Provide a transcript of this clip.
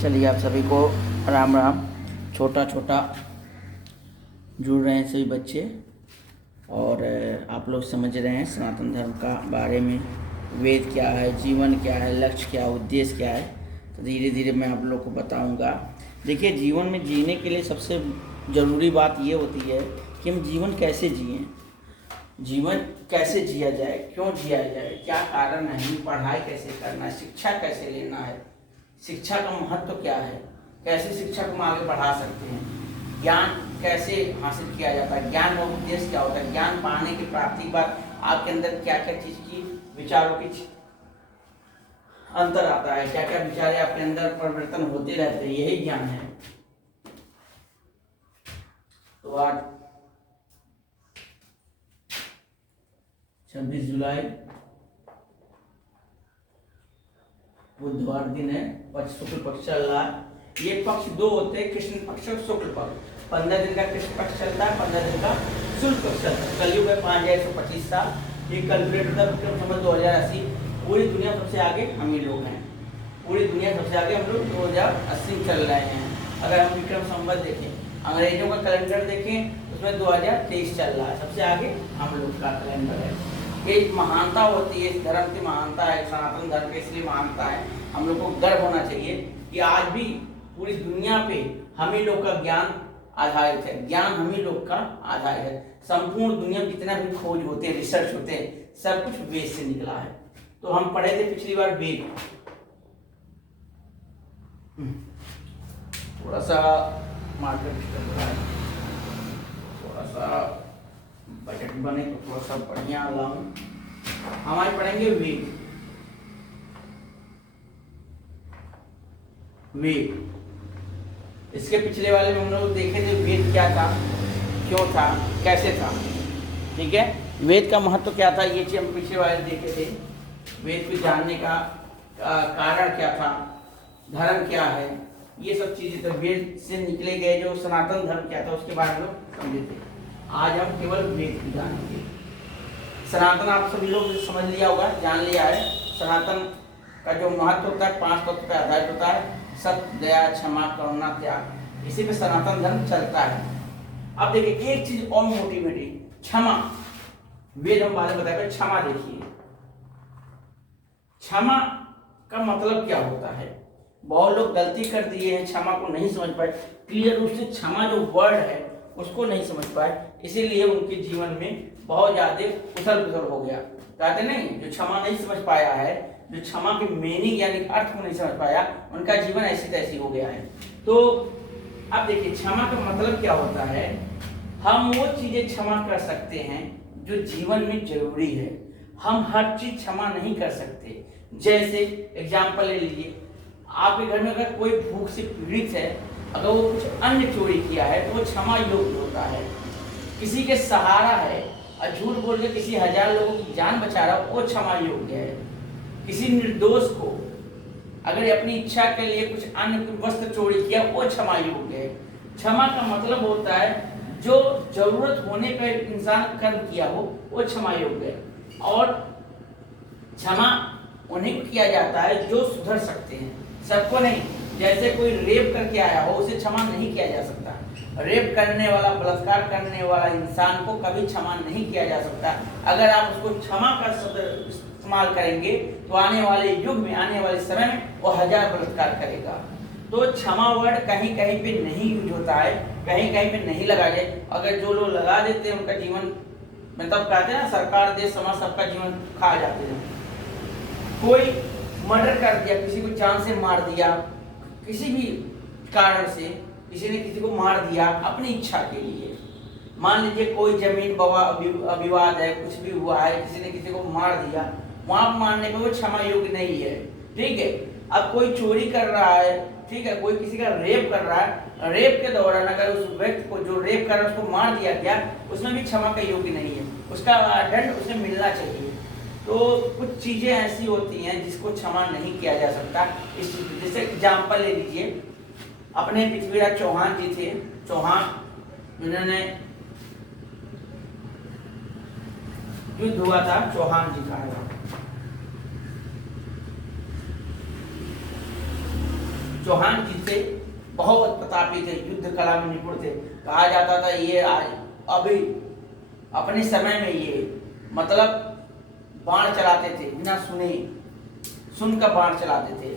चलिए आप सभी को राम राम। छोटा छोटा जुड़ रहे हैं सभी बच्चे और आप लोग समझ रहे हैं सनातन धर्म का बारे में, वेद क्या है, जीवन क्या है, लक्ष्य क्या है, उद्देश्य क्या है। तो धीरे धीरे मैं आप लोग को बताऊंगा। देखिए, जीवन में जीने के लिए सबसे ज़रूरी बात ये होती है कि हम जीवन कैसे जिएं, जीवन कैसे जिया जाए, क्यों जिया जाए, क्या कारण है, हमें पढ़ाई कैसे करना है, शिक्षा कैसे लेना है, शिक्षा का महत्व क्या है, कैसे शिक्षा को हम आगे बढ़ा सकते हैं, ज्ञान कैसे हासिल किया जाता है, ज्ञान का उद्देश्य क्या होता है, ज्ञान पाने की प्राप्ति के बाद आपके अंदर क्या क्या चीज़ की विचारों की अंतर आता है, क्या क्या विचार आपके अंदर परिवर्तन होते रहते हैं, यही ज्ञान है। तो आज 26 जुलाई बुधवार दिन है, पक्ष शुक्ल पक्ष चल रहा है। ये पक्ष दो होते हैं, कृष्ण पक्ष और शुक्ल पक्ष। 15 दिन का कृष्ण पक्ष चलता है, 15 दिन का शुक्ल पक्ष चलता है। कलयुग में 5125 साल। ये कैलकुलेट होता है विक्रम संवत 2080। पूरी दुनिया सबसे आगे हम ही लोग हैं, पूरी दुनिया सबसे आगे हम लोग 2080 चल रहे हैं। अगर हम विक्रम संवत देखें, अंग्रेजों का कैलेंडर देखें, उसमें 2023 चल रहा है। सबसे आगे हम लोग का कैलेंडर है। ये महानता होती है, इस धर्म की महानता है, सनातन धर्म की इसलिए महानता है। हम लोग को गर्व होना चाहिए कि आज भी पूरी दुनिया पे हम ही लोग का ज्ञान आधारित है, ज्ञान हम ही लोग का आधारित है। संपूर्ण दुनिया में जितना भी खोज होते हैं, रिसर्च होते हैं, सब कुछ वेद से निकला है। तो हम पढ़े थे पिछली बार वेद। थोड़ा सा मार्केट थोड़ा सा बजट बने तो थोड़ा सा बढ़िया लाऊं। हमारे पढ़ेंगे वेद। वेद इसके पिछले वाले में हम लोग देखे थे वेद क्या था, क्यों था, कैसे था। ठीक है, वेद का महत्व क्या था, ये चीज हम पिछले वाले देखे थे। वेद को जानने का कारण क्या था, धर्म क्या है, ये सब चीजें। तो वेद से निकले गए जो सनातन धर्म क्या था उसके बारे में लोग समझे थे। आज हम केवल वेद को जानेंगे। सनातन आप सभी लोग समझ लिया होगा, जान लिया है। सनातन का जो महत्व होता है 5 तत्व पे आधारित होता है: सत्य, दया, क्षमा, करुणा, त्याग। इसी पे सनातन धर्म चलता है। अब देखिए एक चीज और मोटी क्षमा। वेद हम बाद में बताएंगे। क्षमा देखिए, क्षमा का मतलब क्या होता है। बहुत लोग गलती कर दिए हैं, क्षमा को नहीं समझ पाए, क्लियर रूप से क्षमा जो वर्ड है उसको नहीं समझ पाए, इसीलिए उनके जीवन में बहुत ज्यादा उथल पुथल हो गया। कहते नहीं, जो क्षमा नहीं समझ पाया है, जो क्षमा की मीनिंग यानी अर्थ को नहीं समझ पाया, उनका जीवन ऐसी तैसी हो गया है। तो अब देखिए क्षमा का मतलब क्या होता है। हम वो चीजें क्षमा कर सकते हैं जो जीवन में जरूरी है। हम हर चीज क्षमा नहीं कर सकते। जैसे एग्जाम्पल ले लीजिए, आपके घर में अगर कोई भूख से पीड़ित है, अगर वो कुछ अन्न चोरी किया है तो वो क्षमा योग्य होता है। किसी के सहारा है और झूठ बोल के किसी 1000 लोगों की जान बचा रहा है, वो क्षमा योग्य है। किसी निर्दोष को अगर अपनी इच्छा के लिए कुछ अन्न वस्त्र चोरी किया, वो क्षमा योग्य है। क्षमा का मतलब होता है जो जरूरत होने पर इंसान कर्म किया हो, वो क्षमा योग्य है। और क्षमा उन्हें किया जाता है जो सुधर सकते हैं, सबको नहीं। जैसे कोई रेप करके आया हो, उसे क्षमा नहीं किया जा सकता। रेप करने वाला, बलात्कार करने वाला इंसान को कभी क्षमा नहीं किया जा सकता। अगर आप उसको क्षमा का इस्तेमाल करेंगे तो आने वाले युग में, आने वाले समय में वो 1000 बलात्कार करेगा। तो क्षमा वर्ड कहीं कहीं पे नहीं यूज होता है, कहीं कहीं पे नहीं लगा जाए। अगर जो लोग लगा देते हैं उनका जीवन, मतलब कहते हैं ना, सरकार देश समाज सबका जीवन खा जाते हैं। कोई मर्डर कर दिया, किसी को जान से मार दिया, किसी भी कारण से किसी ने किसी को मार दिया अपनी इच्छा के लिए। मान लीजिए कोई जमीन विवाद है, कुछ भी हुआ है, किसी ने किसी को मार दिया, वहां मारने पे वो क्षमा योग्य नहीं है। ठीक है। अब कोई चोरी कर रहा है, ठीक है, कोई किसी का रेप कर रहा है, रेप के दौरान अगर उस व्यक्ति को जो रेप कर रहा है उसको मार दिया गया, उसमें भी क्षमा का योग्य नहीं है, उसका दंड उसे मिलना चाहिए। तो कुछ चीजें ऐसी होती हैं जिसको क्षमा नहीं किया जा सकता। इस जैसे एग्जाम्पल ले लीजिए, अपने पृथ्वीराज चौहान जी थे, चौहान जिन्होंने युद्ध हुआ था चौहान जी का। चौहान जी थे, बहुत प्रतापी थे, युद्ध कला में निपुण थे। कहा जाता था ये अभी अपने समय में ये मतलब बाण चलाते थे, बिना सुनकर बाण चलाते थे।